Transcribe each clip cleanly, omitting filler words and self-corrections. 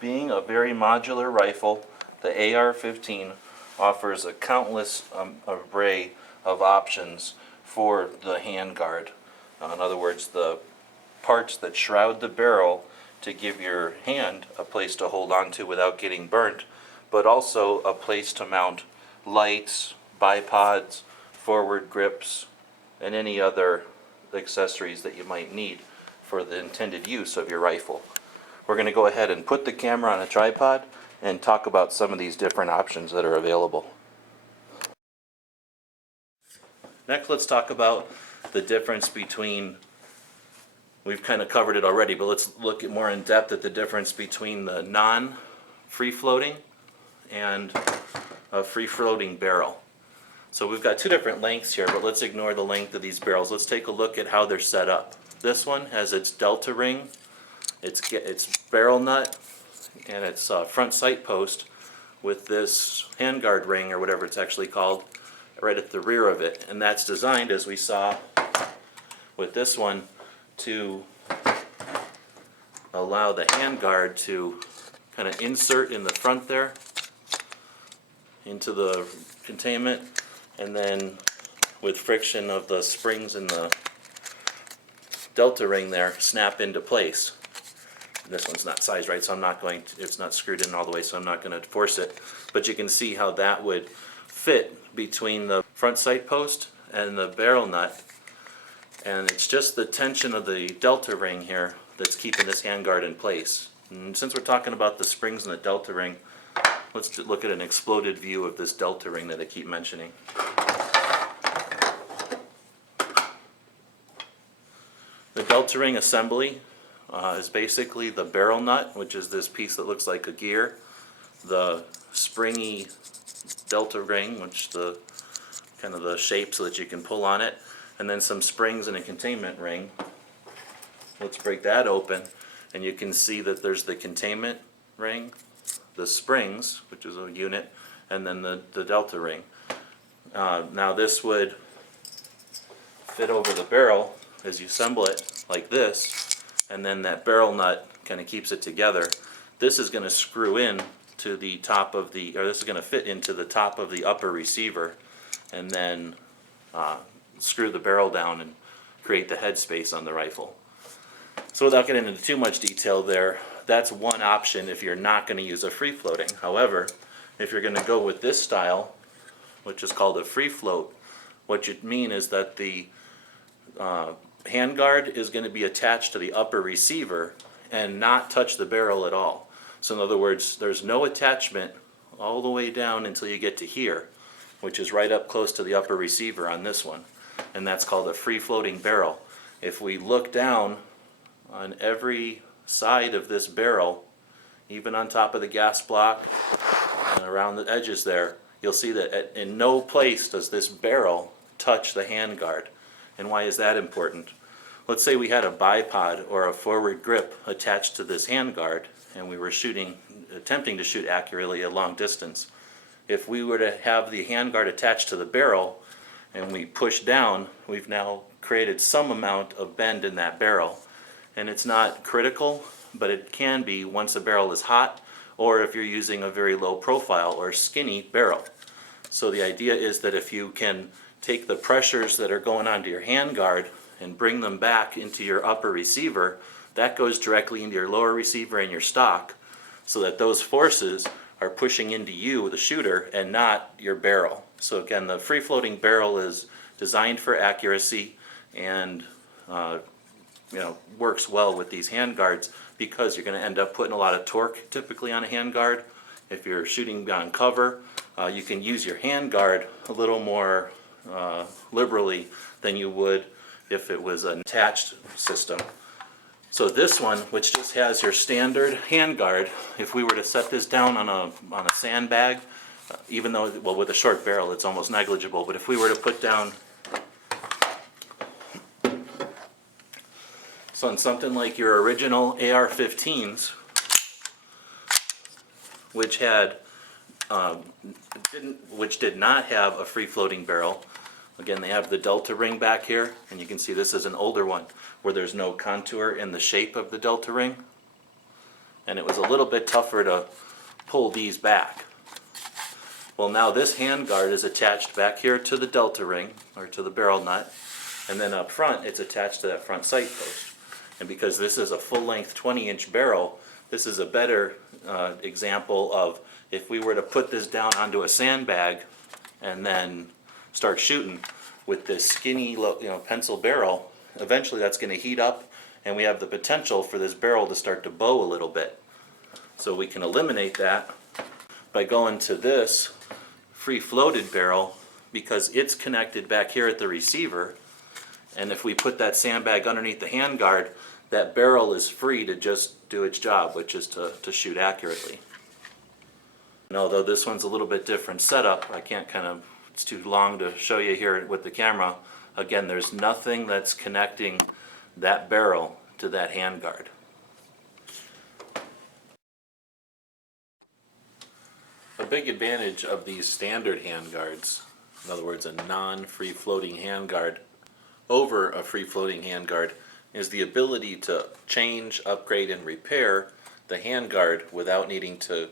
Being a very modular rifle, the AR-15 offers a countless array of options for the handguard. In other words, the parts that shroud the barrel to give your hand a place to hold on to without getting burnt, but also a place to mount lights, bipods, forward grips, and any other accessories that you might need for the intended use of your rifle. We're going to go ahead and put the camera on a tripod and talk about some of these different options that are available. Next, let's talk about the difference between, we've kind of covered it already, but let's look at more in depth at the difference between the non-free floating and a free floating barrel. So we've got two different lengths here, but let's ignore the length of these barrels. Let's take a look at how they're set up. This one has its delta ring, its barrel nut, and its front sight post with this handguard ring, or whatever it's actually called, right at the rear of it. And that's designed, as we saw with this one, to allow the handguard to kind of insert in the front there into the containment, and then with friction of the springs in the delta ring there, snap into place. This one's not sized right, so I'm not going to, it's not screwed in all the way, so I'm not going to force it. But you can see how that would fit between the front sight post and the barrel nut. And it's just the tension of the delta ring here that's keeping this handguard in place. And since we're talking about the springs in the delta ring, let's look at an exploded view of this delta ring that I keep mentioning. The delta ring assembly is basically the barrel nut, which is this piece that looks like a gear, the springy delta ring, which the kind of the shape so that you can pull on it, and then some springs and a containment ring. Let's break that open, and you can see that there's the containment ring, the springs, which is a unit, and then the delta ring. Now this would fit over the barrel as you assemble it like this, and then that barrel nut kind of keeps it together. This is going to screw in to the top of the, or this is going to fit into the top of the upper receiver, and then screw the barrel down and create the headspace on the rifle. So without getting into too much detail there, that's one option if you're not going to use a free floating. However, if you're going to go with this style, which is called a free float, what you mean is that the handguard is going to be attached to the upper receiver and not touch the barrel at all. So in other words, there's no attachment all the way down until you get to here, which is right up close to the upper receiver on this one. And that's called a free floating barrel. If we look down on every side of this barrel, even on top of the gas block and around the edges there, you'll see that in no place does this barrel touch the handguard. And why is that important? Let's say we had a bipod or a forward grip attached to this handguard, and we were attempting to shoot accurately at long distance. If we were to have the handguard attached to the barrel and we push down, we've now created some amount of bend in that barrel. And it's not critical, but it can be once a barrel is hot, or if you're using a very low profile or skinny barrel. So the idea is that if you can take the pressures that are going onto your handguard and bring them back into your upper receiver, that goes directly into your lower receiver and your stock, so that those forces are pushing into you, the shooter, and not your barrel. So again, the free floating barrel is designed for accuracy and works well with these handguards, because you're going to end up putting a lot of torque typically on a handguard. If you're shooting on cover, you can use your handguard a little more liberally than you would if it was an attached system. So this one, which just has your standard handguard, if we were to set this down on a sandbag, even though, well, with a short barrel it's almost negligible, but if we were to put down, so on something like your original AR-15s, which did not have a free floating barrel. Again, they have the delta ring back here, and you can see this is an older one where there's no contour in the shape of the delta ring. and it was a little bit tougher to pull these back. Well, now this handguard is attached back here to the delta ring, or to the barrel nut, and then up front it's attached to that front sight post. And because this is a full-length 20-inch barrel, this is a better example of if we were to put this down onto a sandbag and then start shooting with this skinny, pencil barrel, eventually that's going to heat up, and we have the potential for this barrel to start to bow a little bit. So we can eliminate that by going to this free-floated barrel, because it's connected back here at the receiver, and if we put that sandbag underneath the handguard, that barrel is free to just do its job, which is to shoot accurately. And although this one's a little bit different setup, I can't it's too long to show you here with the camera. Again, there's nothing that's connecting that barrel to that handguard. A big advantage of these standard handguards, in other words a non-free floating handguard over a free floating handguard, is the ability to change, upgrade, and repair the handguard without needing to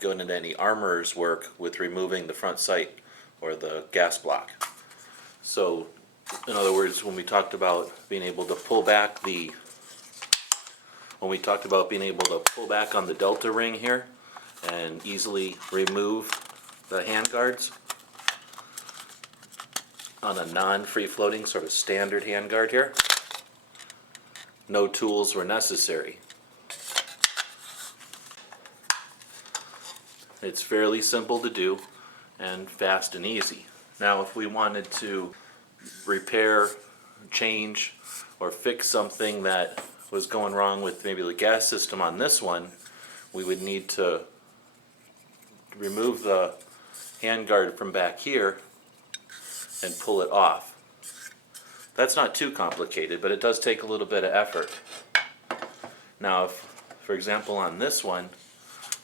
go into any armorer's work with removing the front sight or the gas block. So, in other words, when we talked about being able to pull back on the delta ring here and easily remove the handguards on a non-free floating sort of standard handguard here, no tools were necessary. It's fairly simple to do and fast and easy. Now if we wanted to repair, change, or fix something that was going wrong with maybe the gas system on this one, we would need to remove the handguard from back here and pull it off. That's not too complicated, but it does take a little bit of effort. Now if, for example, on this one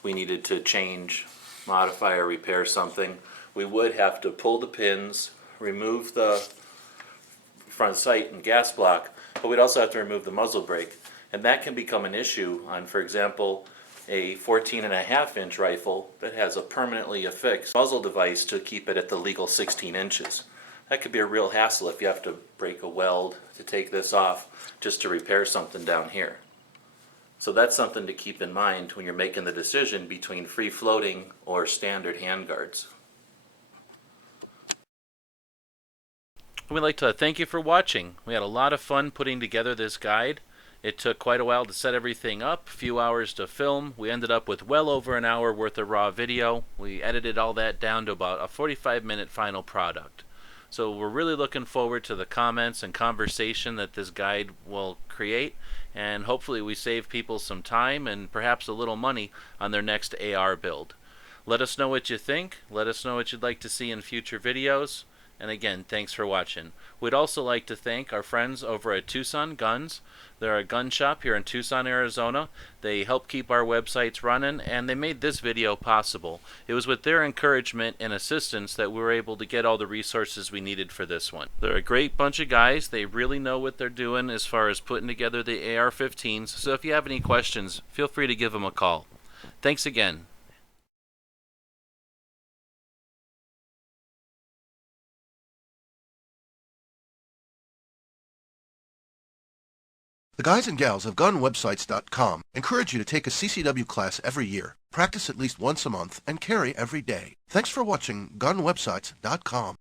we needed to change, modify, or repair something, we would have to pull the pins, remove the front sight and gas block, but we'd also have to remove the muzzle brake, and that can become an issue on, for example, a 14.5-inch rifle that has a permanently affixed muzzle device to keep it at the legal 16 inches. That could be a real hassle if you have to break a weld to take this off just to repair something down here. So that's something to keep in mind when you're making the decision between free floating or standard handguards. We'd like to thank you for watching. We had a lot of fun putting together this guide. It took quite a while to set everything up, a few hours to film. We ended up with well over an hour worth of raw video. We edited all that down to about a 45-minute final product. So we're really looking forward to the comments and conversation that this guide will create, and hopefully we save people some time and perhaps a little money on their next AR build. Let us know what you think. Let us know what you'd like to see in future videos. And again, thanks for watching. We'd also like to thank our friends over at Tucson Guns. They're a gun shop here in Tucson, Arizona. They help keep our websites running, and they made this video possible. It was with their encouragement and assistance that we were able to get all the resources we needed for this one. They're a great bunch of guys. They really know what they're doing as far as putting together the AR-15s. So if you have any questions, feel free to give them a call. Thanks again. The guys and gals of GunWebsites.com encourage you to take a CCW class every year, practice at least once a month, and carry every day. Thanks for watching GunWebsites.com.